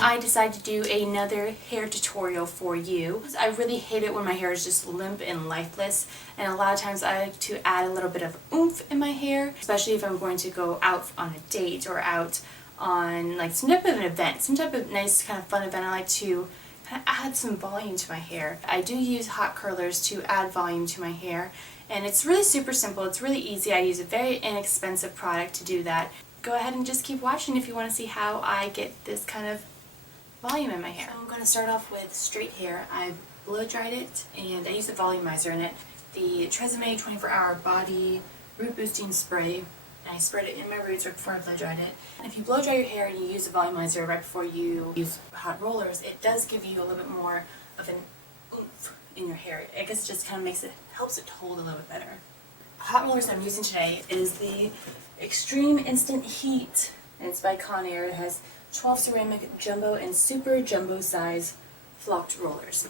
I decided to do another hair tutorial for you. I really hate it when my hair is just limp and lifeless, and a lot of times I like to add a little bit of oomph in my hair, especially if I'm going to go out on a date or out on like some type of an event, some type of nice kind of fun event. I like to kind of add some volume to my hair. I do use hot curlers to add volume to my hair, and it's really super simple. It's really easy. I use a very inexpensive product to do that. Go ahead and just keep watching if you want to see how I get this kind of volume in my hair. So I'm going to start off with straight hair. I've blow dried it and I use a volumizer in it. The Tresemme 24-hour body root boosting spray, and I sprayed it in my roots right before I blow dried it. And if you blow dry your hair and you use a volumizer right before you use hot rollers, it does give you a little bit more of an oomph in your hair. I guess it just kind of helps it hold a little bit better. Hot rollers I'm using today is the Extreme Instant Heat, and it's by Conair. It has 12 ceramic jumbo and super jumbo size flocked rollers.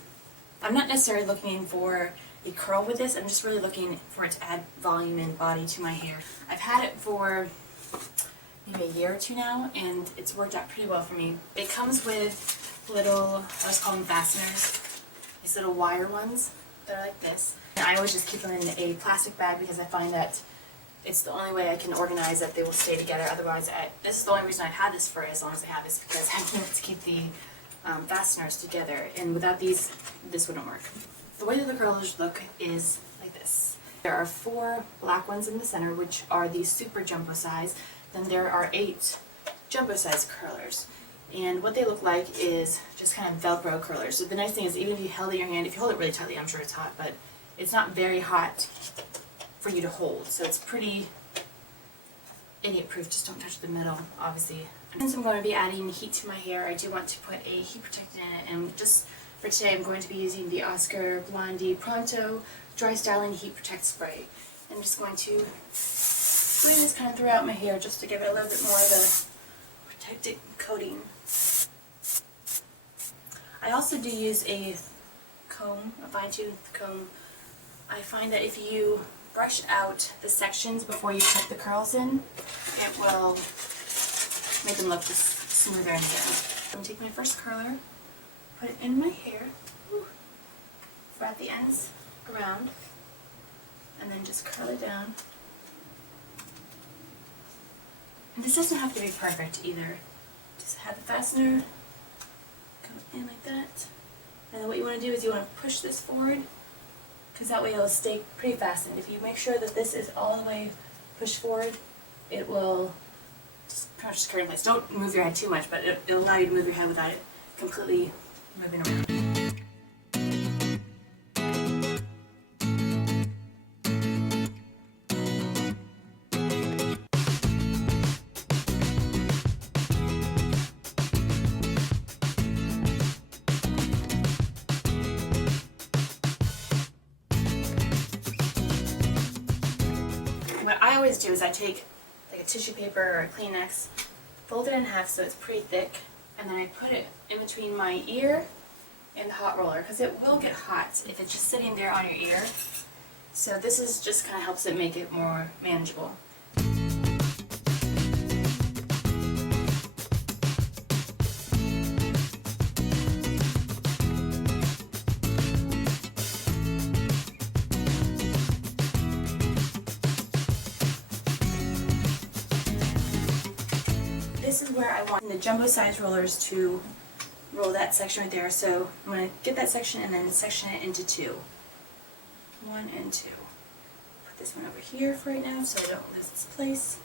I'm not necessarily looking for a curl with this, I'm just really looking for it to add volume and body to my hair. I've had it for maybe a year or two now, and it's worked out pretty well for me. It comes with little, I just call them fasteners, these little wire ones that are like this. And I always just keep them in a plastic bag because I find that it's the only way I can organize that they will stay together. Otherwise, this is the only reason I've had this for as long as I have, is because I can't to keep the fasteners together, and without these, this wouldn't work. The way that the curlers look is like this. There are 4 black ones in the center, which are the super jumbo size. Then there are 8 jumbo size curlers. And what they look like is just kind of Velcro curlers. So the nice thing is, even if you held it in your hand, if you hold it really tightly, I'm sure it's hot, but it's not very hot for you to hold. So it's pretty idiot proof. Just don't touch the middle, obviously. Since I'm going to be adding heat to my hair, I do want to put a heat protectant in it. And just for today, I'm going to be using the Oscar Blondie Pronto Dry Styling Heat Protect Spray. I'm just going to spray this kind of throughout my hair just to give it a little bit more of a protected coating. I also do use a comb, a fine-tooth comb. I find that if you brush out the sections before you put the curls in, it will make them look just smoother and better. I'm going to take my first curler, put it in my hair, wrap the ends around, and then just curl it down. And this doesn't have to be perfect either. Just have the fastener come in like that. And then what you want to do is you want to push this forward, because that way it'll stay pretty fastened. If you make sure that this is all the way pushed forward, it will just curl in place. Don't move your head too much, but it'll allow you to move your head without it completely moving around. What I always do is I take like a tissue paper or a Kleenex, fold it in half so it's pretty thick, and then I put it in between my ear and the hot roller, because it will get hot if it's just sitting there on your ear. So this is just kind of helps it make it more manageable. This is where I want the jumbo size rollers to roll that section right there. So I'm going to get that section and then section it into 2. 1 and 2. Put this one over here for right now so I don't lose its place.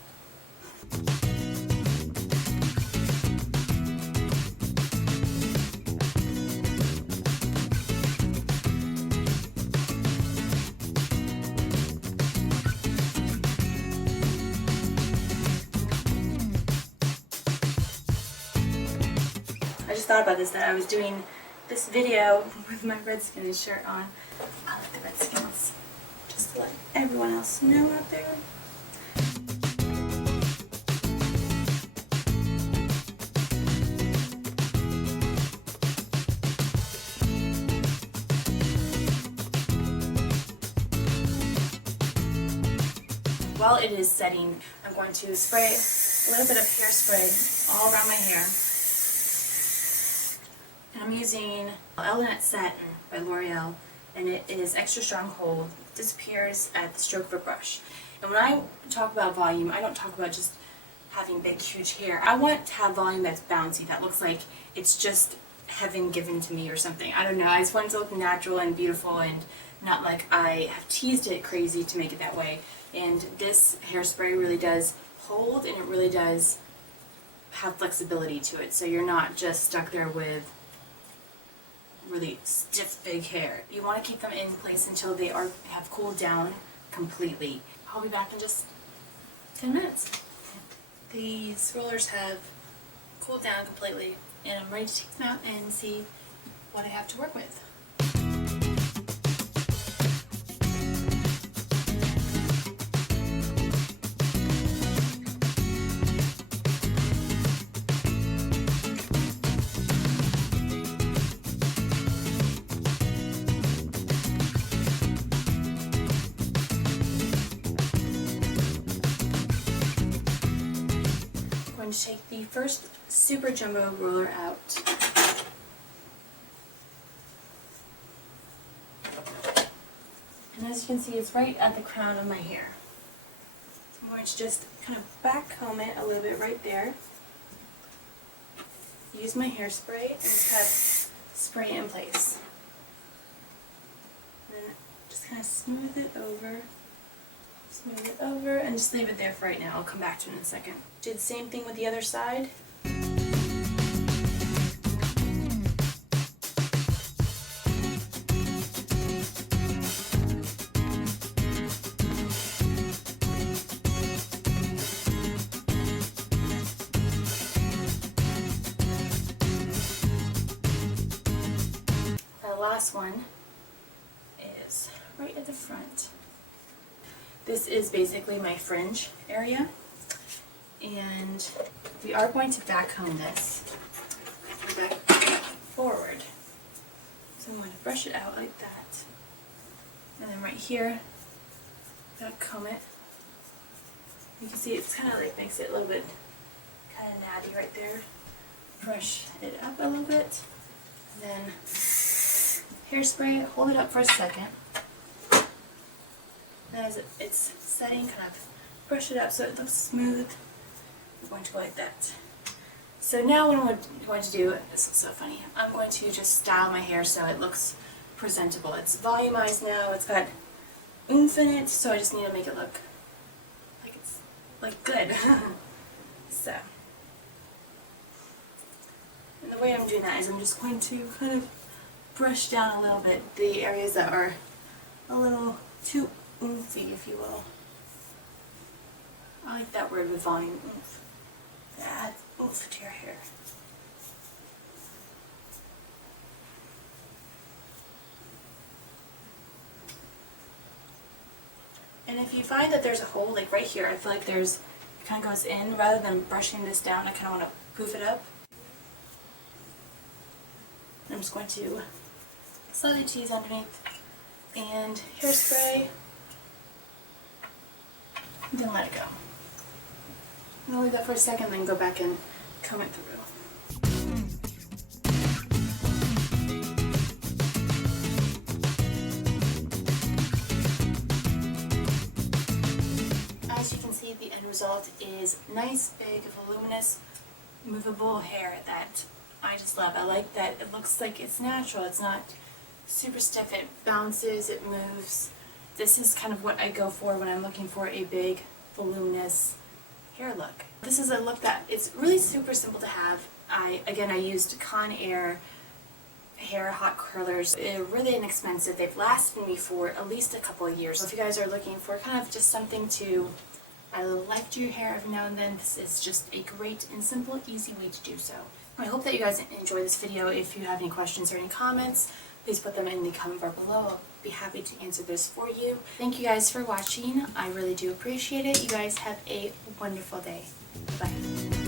I just thought about this, that I was doing this video with my Redskins shirt on. I like the Redskins, just to let everyone else know out there. While it is setting, I'm going to spray a little bit of hairspray all around my hair. And I'm using Elegant Satin by L'Oreal, and it is extra strong hold, disappears at the stroke of a brush. And when I talk about volume, I don't talk about just having big, huge hair. I want to have volume that's bouncy, that looks like it's just heaven given to me or something. I don't know, I just want it to look natural and beautiful and not like I have teased it crazy to make it that way. And this hairspray really does hold, and it really does have flexibility to it, so you're not just stuck there with really stiff big hair. You want to keep them in place until they have cooled down completely. I'll be back in just 10 minutes. These rollers have cooled down completely, and I'm ready to take them out and see what I have to work with. I'm going to take the first super jumbo roller out. And as you can see, it's right at the crown of my hair. So I'm going to just kind of back comb it a little bit right there. Use my hairspray and just kind of spray it in place. And then just kind of smooth it over, and just leave it there for right now. I'll come back to it in a second. Do the same thing with the other side. The last one is right at the front. This is basically my fringe area, and we are going to back comb this back forward. So I'm going to brush it out like that, and then right here, back comb it. You can see it's kind of like makes it a little bit kind of natty right there. Brush it up a little bit, and then hairspray, hold it up for a second. As it's setting, kind of brush it up so it looks smooth. I'm going to go like that. So now what I'm going to do, this is so funny, I'm going to just style my hair so it looks presentable. It's volumized now, it's got oomph in it, so I just need to make it look like it's like good. So, and the way I'm doing that is I'm just going to kind of brush down a little bit the areas that are a little too oomphy, if you will. I like that word with volume, oomph. Add oomph to your hair. And if you find that there's a hole, like right here, I feel like it kind of goes in, rather than brushing this down, I kind of want to poof it up. I'm just going to slightly tease underneath and hairspray. Then let it go. And I'll leave that for a second, then go back and comb it through. As you can see, the end result is nice, big, voluminous, movable hair that I just love. I like that it looks like it's natural. It's not super stiff. It bounces, it moves. This is kind of what I go for when I'm looking for a big, voluminous hair look. This is a look that it's really super simple to have. I used Conair hair hot curlers. They're really inexpensive. They've lasted me for at least a couple of years. So if you guys are looking for kind of just something to add a little life to your hair every now and then, this is just a great and simple, easy way to do so. I hope that you guys enjoy this video. If you have any questions or any comments, please put them in the comment bar below. I'll be happy to answer those for you. Thank you guys for watching. I really do appreciate it. You guys have a wonderful day. Bye.